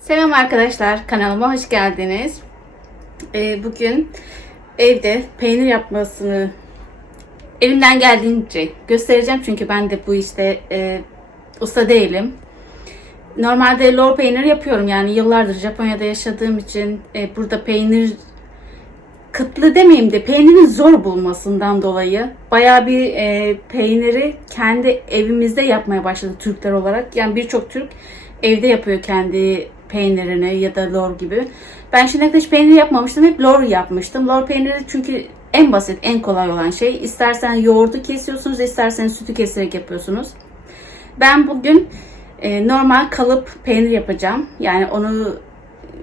Selam arkadaşlar, kanalıma hoş geldiniz. Ee, bugün evde peynir yapmasını elimden geldiğince göstereceğim çünkü ben de bu işte e, usta değilim. Normalde lor peynir yapıyorum yani yıllardır Japonya'da yaşadığım için e, burada peynir kıtlı demeyeyim de peynirin zor bulmasından dolayı bayağı bir e, peyniri kendi evimizde yapmaya başladı Türkler olarak. Yani birçok Türk evde yapıyor kendi peynirini ya da lor gibi. Ben şimdiye hiç peynir yapmamıştım. Hep lor yapmıştım. Lor peyniri çünkü en basit, en kolay olan şey. İstersen yoğurdu kesiyorsunuz, isterseniz sütü keserek yapıyorsunuz. Ben bugün e, normal kalıp peynir yapacağım. Yani onu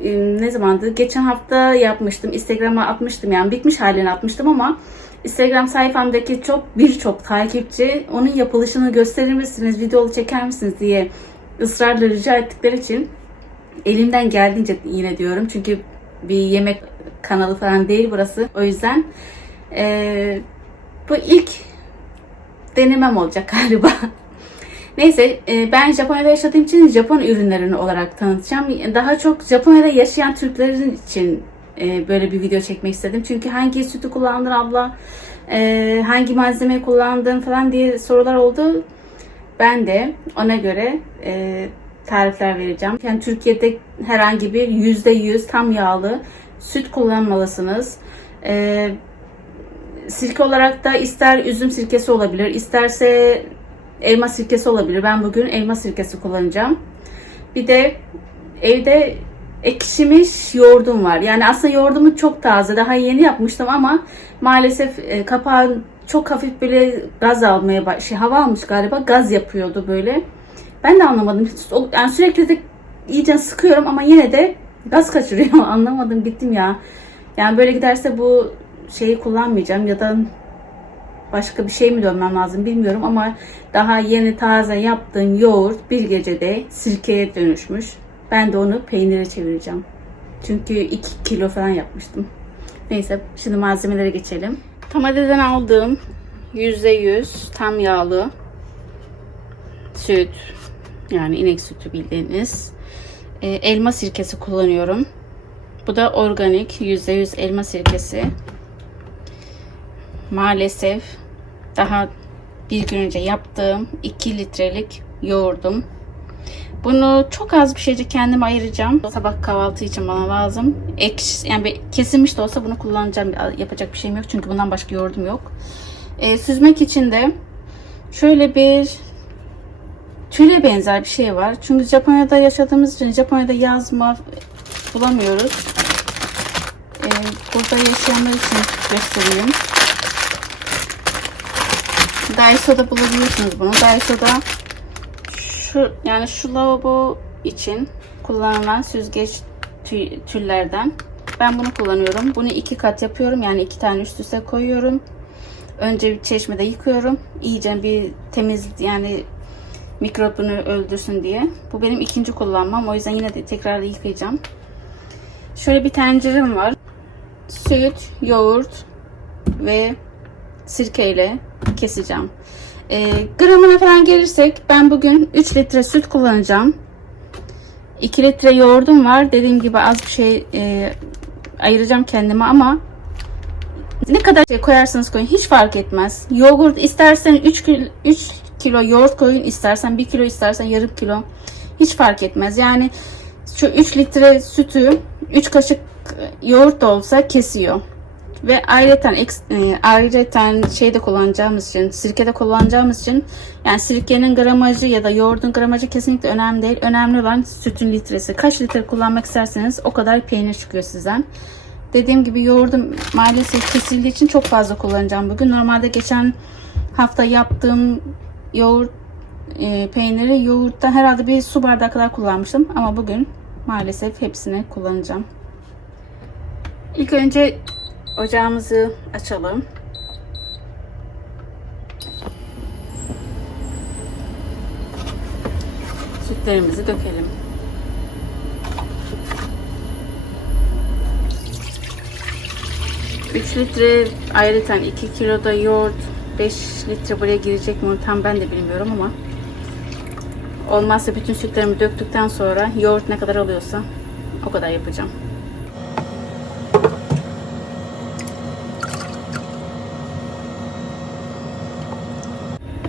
e, ne zamandı? Geçen hafta yapmıştım. Instagram'a atmıştım. Yani bitmiş halini atmıştım ama Instagram sayfamdaki çok birçok takipçi onun yapılışını gösterir misiniz, videolu çeker misiniz diye ısrarla rica ettikleri için elimden geldiğince yine diyorum. Çünkü bir yemek kanalı falan değil burası. O yüzden e, bu ilk denemem olacak galiba. Neyse e, ben Japonya'da yaşadığım için Japon ürünlerini olarak tanıtacağım. Daha çok Japonya'da yaşayan Türklerin için e, böyle bir video çekmek istedim. Çünkü hangi sütü kullandın abla, e, hangi malzeme kullandın falan diye sorular oldu. Ben de ona göre e, tarifler vereceğim. Yani Türkiye'de herhangi bir yüzde yüz tam yağlı süt kullanmalısınız. E, sirke olarak da ister üzüm sirkesi olabilir, isterse elma sirkesi olabilir. Ben bugün elma sirkesi kullanacağım. Bir de evde ekşimiş yoğurdum var. Yani aslında yoğurdumu çok taze. Daha yeni yapmıştım ama maalesef e, kapağı çok hafif böyle gaz almaya şey, hava almış galiba. Gaz yapıyordu böyle. Ben de anlamadım. Yani sürekli de iyice sıkıyorum ama yine de gaz kaçırıyor. Anlamadım. Bittim ya. Yani böyle giderse bu şeyi kullanmayacağım ya da başka bir şey mi dönmem lazım bilmiyorum ama daha yeni taze yaptığım yoğurt bir gecede sirkeye dönüşmüş. Ben de onu peynire çevireceğim. Çünkü 2 kilo falan yapmıştım. Neyse şimdi malzemelere geçelim. Tamadeden aldığım %100 tam yağlı süt yani inek sütü bildiğiniz e, elma sirkesi kullanıyorum. Bu da organik %100 elma sirkesi. Maalesef daha bir gün önce yaptığım 2 litrelik yoğurdum. Bunu çok az bir şeyce kendime ayıracağım. Sabah kahvaltı için bana lazım. Ekşi, yani kesilmiş de olsa bunu kullanacağım. Yapacak bir şeyim yok çünkü bundan başka yoğurdum yok. E, süzmek için de şöyle bir tüle benzer bir şey var. Çünkü Japonya'da yaşadığımız için Japonya'da yazma bulamıyoruz. E, burada yaşayanlar için göstereyim. Daiso'da bulabiliyorsunuz bunu. Daiso'da şu yani şu lavabo için kullanılan süzgeç tüy, tüllerden. Ben bunu kullanıyorum. Bunu iki kat yapıyorum. Yani iki tane üst üste koyuyorum. Önce bir çeşmede yıkıyorum. İyice bir temiz yani mikropunu öldürsün diye. Bu benim ikinci kullanmam. O yüzden yine de tekrar yıkayacağım. Şöyle bir tencerem var. Süt, yoğurt ve sirke ile keseceğim. E, gramına falan gelirsek ben bugün 3 litre süt kullanacağım. 2 litre yoğurdum var. Dediğim gibi az bir şey e, ayıracağım kendime ama ne kadar şey koyarsanız koyun hiç fark etmez. Yoğurt istersen 3 kilo, 3 kilo yoğurt koyun istersen 1 kilo istersen yarım kilo hiç fark etmez. Yani şu 3 litre sütü 3 kaşık yoğurt da olsa kesiyor. Ve ayrıca e, ayrıca şeyde kullanacağımız için, sirkede kullanacağımız için yani sirkenin gramajı ya da yoğurdun gramajı kesinlikle önemli değil. Önemli olan sütün litresi. Kaç litre kullanmak isterseniz o kadar peynir çıkıyor sizden. Dediğim gibi yoğurdum maalesef kesildiği için çok fazla kullanacağım bugün. Normalde geçen hafta yaptığım yoğurt e, peyniri yoğurttan herhalde bir su bardağı kadar kullanmıştım. Ama bugün maalesef hepsini kullanacağım. İlk önce Ocağımızı açalım. Sütlerimizi dökelim. Üç litre ayrıca 2 kiloda yoğurt 5 litre buraya girecek mi tam ben de bilmiyorum ama Olmazsa bütün sütlerimi döktükten sonra yoğurt ne kadar alıyorsa o kadar yapacağım.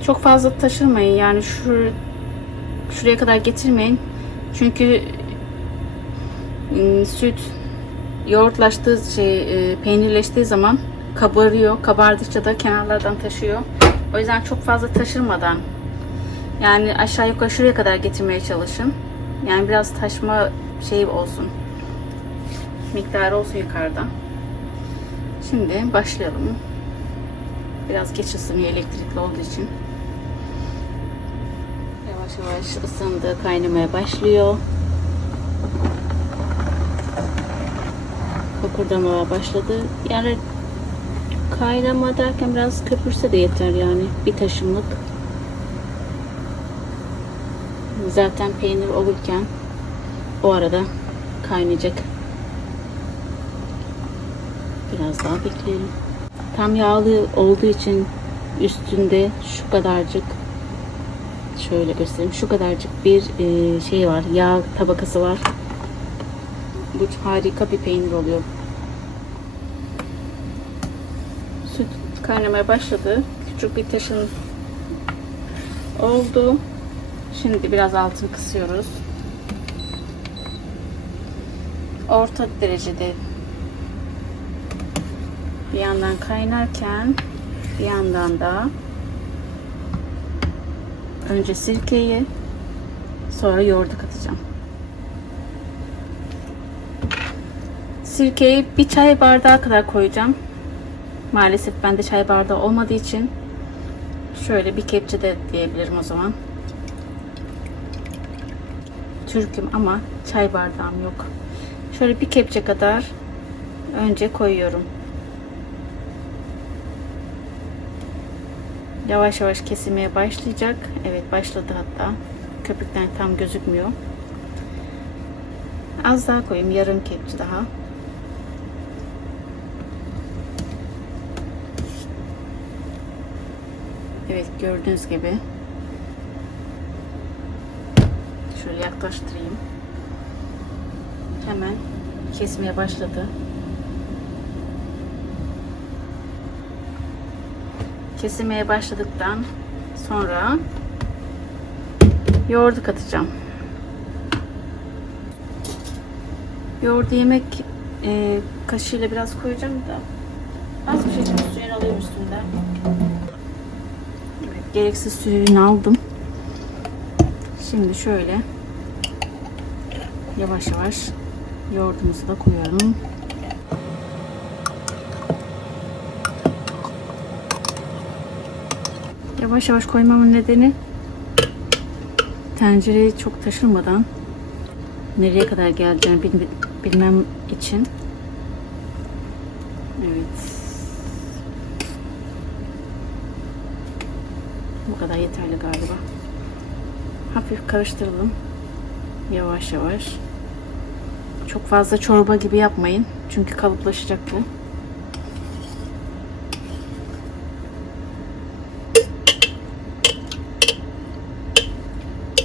Çok fazla taşırmayın yani şu şuraya kadar getirmeyin. Çünkü ım, süt yoğurtlaştığı şey e, peynirleştiği zaman kabarıyor. Kabardıkça da kenarlardan taşıyor. O yüzden çok fazla taşırmadan yani aşağı yukarı şuraya kadar getirmeye çalışın. Yani biraz taşma şey olsun. Miktarı olsun yukarıda. Şimdi başlayalım. Biraz geç ısınıyor elektrikli olduğu için. Yavaş yavaş ısındı, kaynamaya başlıyor. Kokurdamaya başladı. Yani kaynama derken biraz köpürse de yeter yani. Bir taşımlık. Zaten peynir olurken o arada kaynayacak. Biraz daha bekleyelim. Tam yağlı olduğu için üstünde şu kadarcık şöyle göstereyim. Şu kadarcık bir e, şey var. Yağ tabakası var. Bu harika bir peynir oluyor. Süt kaynamaya başladı. Küçük bir taşın oldu. Şimdi biraz altını kısıyoruz. Orta derecede bir yandan kaynarken bir yandan da önce sirkeyi sonra yoğurdu katacağım. Sirkeyi bir çay bardağı kadar koyacağım. Maalesef bende çay bardağı olmadığı için şöyle bir kepçe de diyebilirim o zaman. Türk'üm ama çay bardağım yok. Şöyle bir kepçe kadar önce koyuyorum. Yavaş yavaş kesilmeye başlayacak. Evet başladı hatta. Köpükten tam gözükmüyor. Az daha koyayım. Yarım kepçe daha. Evet gördüğünüz gibi. Şöyle yaklaştırayım. Hemen kesmeye başladı. Kesilmeye başladıktan sonra yoğurdu katacağım. Yoğurdu yemek e, kaşığıyla biraz koyacağım da az bir şekilde suyunu alıyorum üstünden. Gereksiz suyunu aldım. Şimdi şöyle yavaş yavaş yoğurdumuzu da koyalım. Yavaş yavaş koymamın nedeni tencereyi çok taşırmadan nereye kadar geleceğini bil- bilmem için. Evet. Bu kadar yeterli galiba. Hafif karıştıralım. Yavaş yavaş. Çok fazla çorba gibi yapmayın. Çünkü kalıplaşacak bu.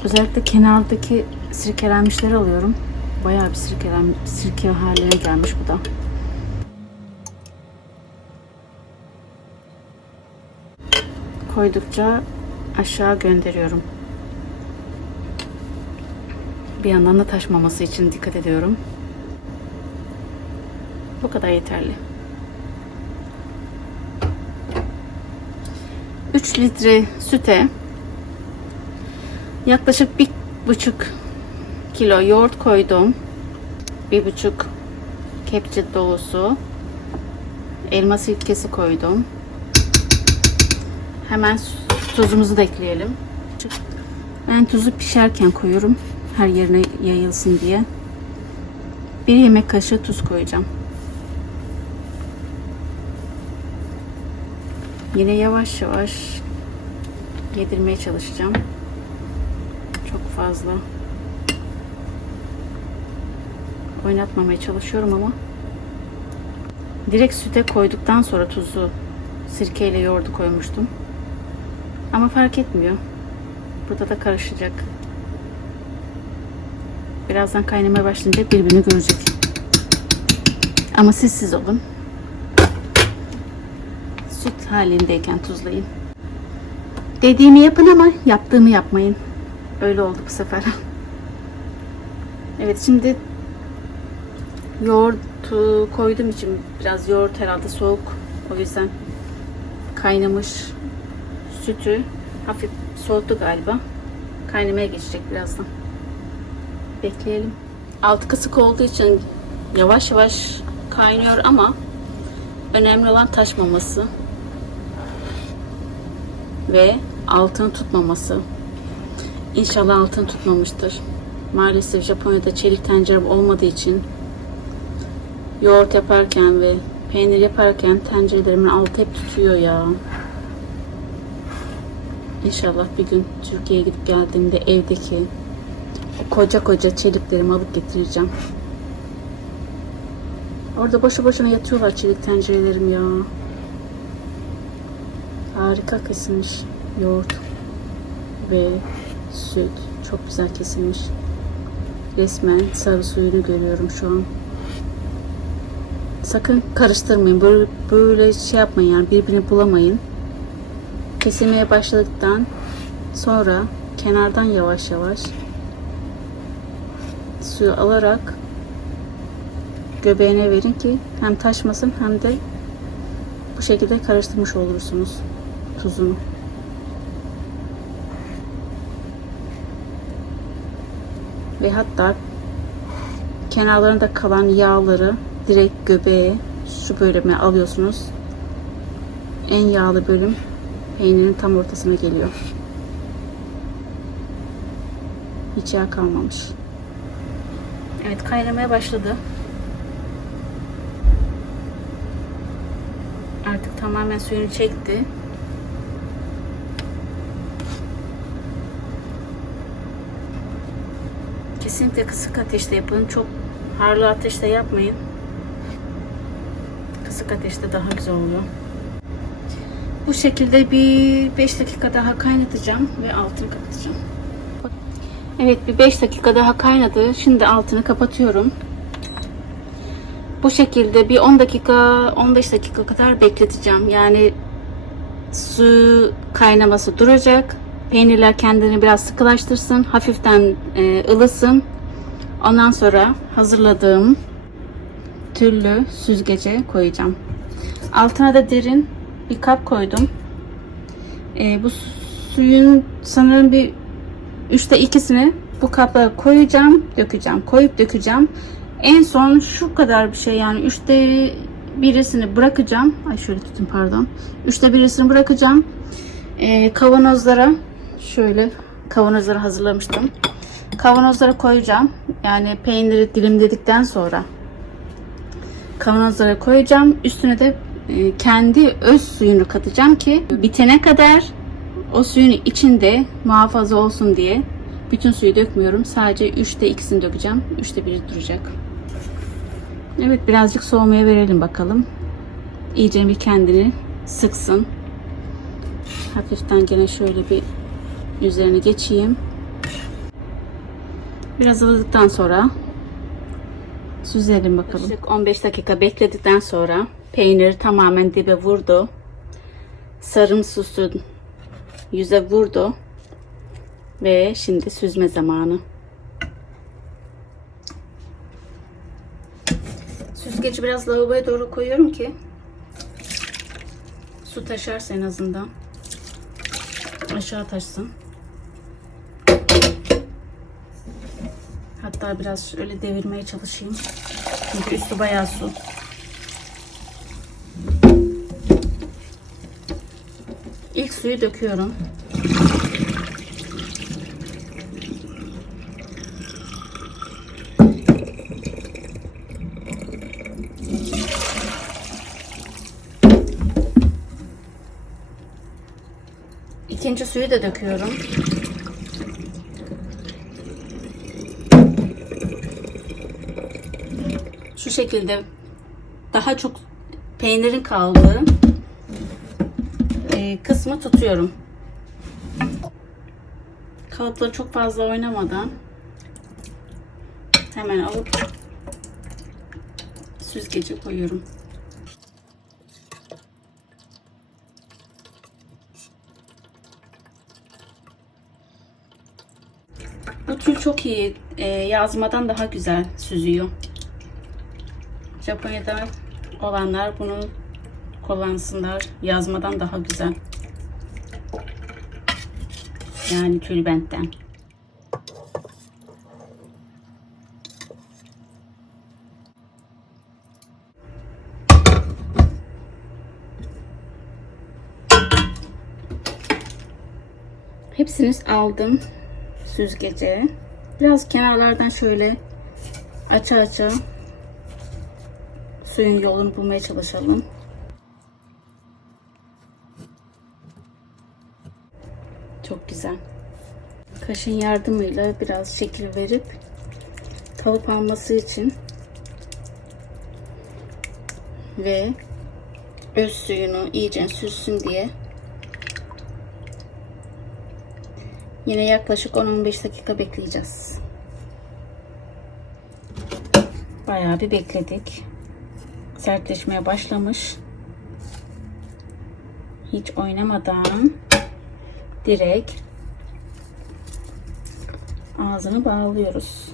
Özellikle kenardaki sirkelenmişleri alıyorum. Bayağı bir sirkelen, sirke haline gelmiş bu da. Koydukça aşağı gönderiyorum. Bir yandan da taşmaması için dikkat ediyorum. Bu kadar yeterli. 3 litre süte yaklaşık bir buçuk kilo yoğurt koydum. Bir buçuk kepçe dolusu elma sirkesi koydum. Hemen tuzumuzu da ekleyelim. Ben tuzu pişerken koyuyorum. Her yerine yayılsın diye. Bir yemek kaşığı tuz koyacağım. Yine yavaş yavaş yedirmeye çalışacağım. Çok fazla oynatmamaya çalışıyorum ama direkt süte koyduktan sonra tuzu sirkeyle yoğurdu koymuştum. Ama fark etmiyor. Burada da karışacak. Birazdan kaynamaya başlayınca birbirini görecek. Ama siz olun. Süt halindeyken tuzlayın. Dediğimi yapın ama yaptığımı yapmayın. Öyle oldu bu sefer. Evet şimdi yoğurtu koyduğum için biraz yoğurt herhalde soğuk. O yüzden kaynamış sütü hafif soğuttu galiba. Kaynamaya geçecek birazdan. Bekleyelim. Altı kısık olduğu için yavaş yavaş kaynıyor ama önemli olan taşmaması ve altını tutmaması. İnşallah altını tutmamıştır. Maalesef Japonya'da çelik tencere olmadığı için yoğurt yaparken ve peynir yaparken tencerelerimin altı hep tutuyor ya. İnşallah bir gün Türkiye'ye gidip geldiğimde evdeki koca koca çeliklerimi alıp getireceğim. Orada boşu boşuna yatıyorlar çelik tencerelerim ya. Harika kesilmiş yoğurt ve süt. Çok güzel kesilmiş. Resmen sarı suyunu görüyorum şu an. Sakın karıştırmayın. Böyle, şey yapmayın yani birbirini bulamayın. Kesilmeye başladıktan sonra kenardan yavaş yavaş suyu alarak göbeğine verin ki hem taşmasın hem de bu şekilde karıştırmış olursunuz tuzunu. Ve hatta kenarlarında kalan yağları direkt göbeğe şu bölüme alıyorsunuz. En yağlı bölüm peynirin tam ortasına geliyor. Hiç yağ kalmamış. Evet kaynamaya başladı. Artık tamamen suyunu çekti. Kesinlikle kısık ateşte yapın. Çok harlı ateşte yapmayın. Kısık ateşte daha güzel oluyor. Bu şekilde bir 5 dakika daha kaynatacağım ve altını kapatacağım. Evet bir 5 dakika daha kaynadı. Şimdi altını kapatıyorum. Bu şekilde bir 10 dakika 15 dakika kadar bekleteceğim. Yani su kaynaması duracak. Peynirler kendini biraz sıkılaştırsın. Hafiften e, ılısın. Ondan sonra hazırladığım türlü süzgece koyacağım. Altına da derin bir kap koydum. E, bu suyun sanırım bir üçte ikisini bu kapa koyacağım, dökeceğim. Koyup dökeceğim. En son şu kadar bir şey yani üçte birisini bırakacağım. Ay şöyle tutun pardon. Üçte birisini bırakacağım. E, kavanozlara şöyle kavanozlara hazırlamıştım. Kavanozlara koyacağım. Yani peyniri dilimledikten sonra kavanozlara koyacağım. Üstüne de e, kendi öz suyunu katacağım ki bitene kadar o suyun içinde muhafaza olsun diye bütün suyu dökmüyorum. Sadece 3'te 2'sini dökeceğim. 3'te 1'i duracak. Evet birazcık soğumaya verelim bakalım. İyice bir kendini sıksın. Hafiften gene şöyle bir üzerine geçeyim. Biraz ılıdıktan sonra süzelim bakalım. Yaklaşık 15 dakika bekledikten sonra peynir tamamen dibe vurdu. Sarımsı su yüze vurdu. Ve şimdi süzme zamanı. Süzgeci biraz lavaboya doğru koyuyorum ki su taşarsa en azından aşağı taşsın. Hatta biraz şöyle devirmeye çalışayım. Çünkü üstü bayağı su. Suyu döküyorum. İkinci suyu da döküyorum. Şu şekilde daha çok peynirin kaldığı kısmı tutuyorum. Kalıpla çok fazla oynamadan Hemen alıp süzgece koyuyorum. Bu tül çok iyi. Ee, yazmadan daha güzel süzüyor. Japonya'da olanlar bunu kullansınlar. Yazmadan daha güzel. Yani tülbentten. Hepsini aldım süzgece. Biraz kenarlardan şöyle aça aça suyun yolunu bulmaya çalışalım. Çok güzel. Kaşın yardımıyla biraz şekil verip kalıp alması için ve öz suyunu iyice süzsün diye Yine yaklaşık 10-15 dakika bekleyeceğiz. Bayağı bir bekledik. Sertleşmeye başlamış. Hiç oynamadan direkt ağzını bağlıyoruz.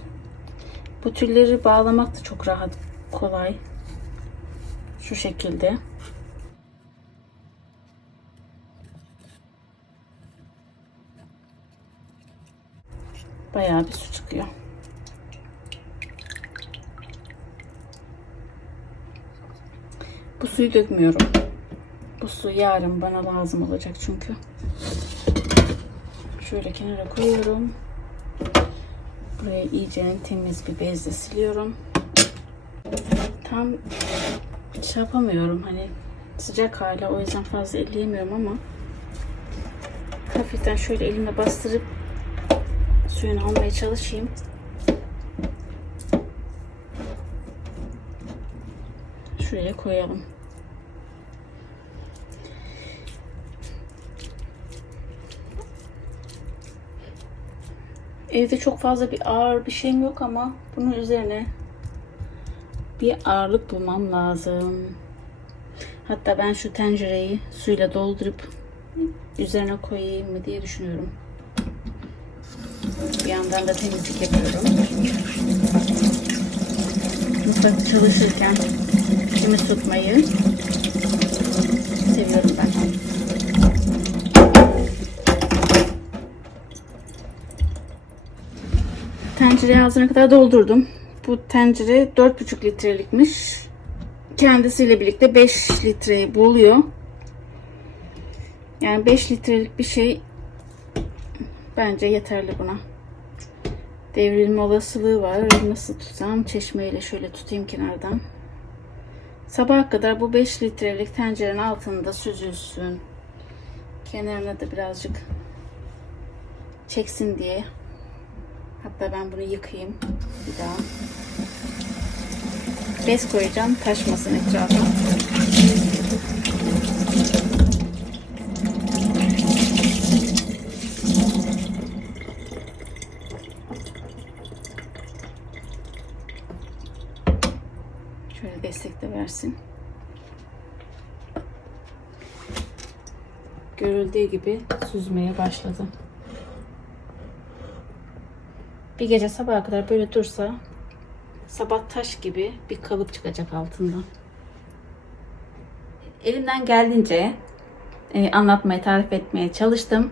Bu tülleri bağlamak da çok rahat, kolay. Şu şekilde. Bayağı bir su çıkıyor. Bu suyu dökmüyorum. Bu su yarın bana lazım olacak çünkü. Şöyle kenara koyuyorum. Buraya iyice temiz bir bezle siliyorum. Tam şey yapamıyorum hani sıcak hala o yüzden fazla elleyemiyorum ama hafiften şöyle elimle bastırıp suyunu almaya çalışayım. Şuraya koyalım. Evde çok fazla bir ağır bir şeyim yok ama bunun üzerine bir ağırlık bulmam lazım. Hatta ben şu tencereyi suyla doldurup üzerine koyayım mı diye düşünüyorum. Bir yandan da temizlik yapıyorum. Mutfakta çalışırken temiz tutmayı seviyorum ben. Tencereyi ağzına kadar doldurdum. Bu tencere 4,5 litrelikmiş. Kendisiyle birlikte 5 litreyi buluyor. Yani 5 litrelik bir şey bence yeterli buna. Devrilme olasılığı var. Nasıl tutsam çeşmeyle şöyle tutayım kenardan. Sabaha kadar bu 5 litrelik tencerenin altında süzülsün. Kenarına da birazcık çeksin diye. Hatta ben bunu yıkayayım bir daha. Bez koyacağım taşmasın etrafa. Şöyle destek de versin. Görüldüğü gibi süzmeye başladı. Bir gece sabaha kadar böyle dursa sabah taş gibi bir kalıp çıkacak altından. Elimden geldiğince e, anlatmaya, tarif etmeye çalıştım.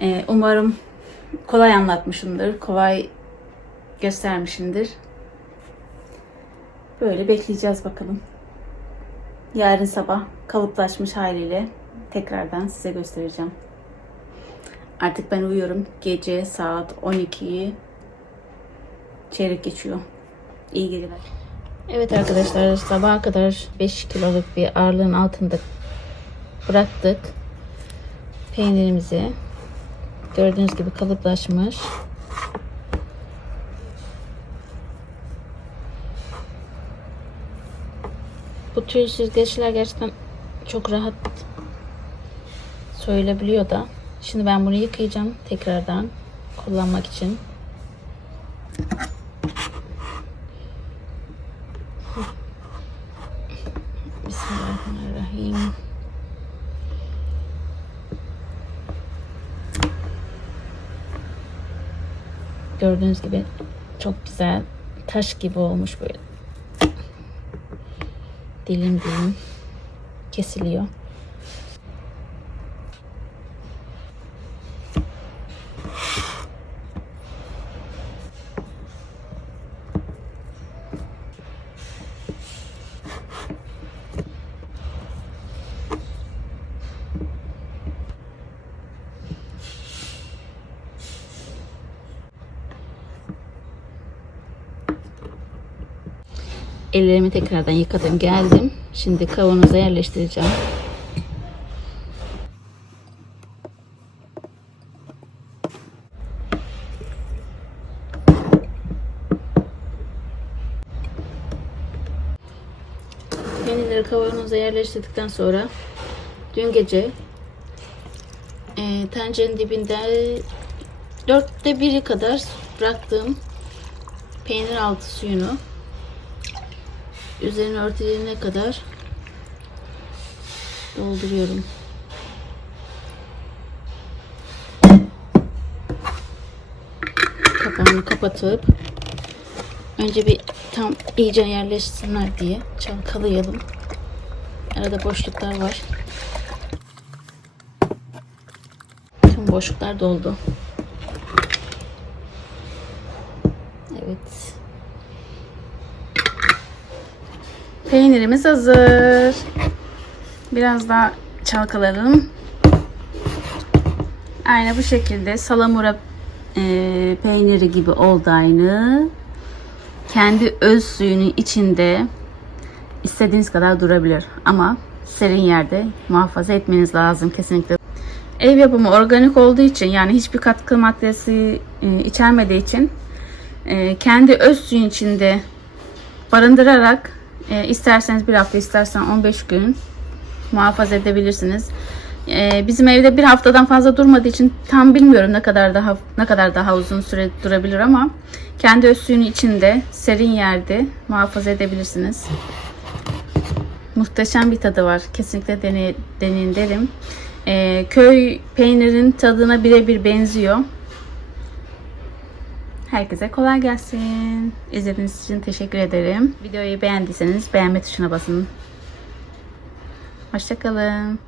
E, umarım kolay anlatmışımdır, kolay göstermişimdir. Böyle bekleyeceğiz bakalım. Yarın sabah kalıplaşmış haliyle tekrardan size göstereceğim. Artık ben uyuyorum. Gece saat 12'yi çeyrek geçiyor. İyi geceler. Evet arkadaşlar sabaha kadar 5 kiloluk bir ağırlığın altında bıraktık. Peynirimizi gördüğünüz gibi kalıplaşmış. Bu tür süzgeçler gerçekten çok rahat soyulabiliyor da. Şimdi ben bunu yıkayacağım tekrardan kullanmak için. Bismillahirrahmanirrahim. Gördüğünüz gibi çok güzel taş gibi olmuş böyle. Dilim dilim kesiliyor. Ellerimi tekrardan yıkadım geldim. Şimdi kavanoza yerleştireceğim. Peynirleri kavanoza yerleştirdikten sonra dün gece e, tencerenin dibinde dörtte biri kadar bıraktığım peynir altı suyunu üzerine örtülene kadar dolduruyorum. Kapağını kapatıp önce bir tam iyice yerleşsinler diye çalkalayalım. Arada boşluklar var. Tüm boşluklar doldu. Evet. Peynirimiz hazır. Biraz daha çalkalayalım. Aynı bu şekilde salamura e, peyniri gibi oldu aynı. Kendi öz suyunun içinde istediğiniz kadar durabilir. Ama serin yerde muhafaza etmeniz lazım kesinlikle. Ev yapımı organik olduğu için yani hiçbir katkı maddesi e, içermediği için e, kendi öz suyun içinde barındırarak e, isterseniz bir hafta istersen 15 gün muhafaza edebilirsiniz. E, bizim evde bir haftadan fazla durmadığı için tam bilmiyorum ne kadar daha ne kadar daha uzun süre durabilir ama kendi öz içinde serin yerde muhafaza edebilirsiniz. Muhteşem bir tadı var. Kesinlikle dene, deneyin derim. E, köy peynirin tadına birebir benziyor. Herkese kolay gelsin. İzlediğiniz için teşekkür ederim. Videoyu beğendiyseniz beğenme tuşuna basın. Hoşçakalın.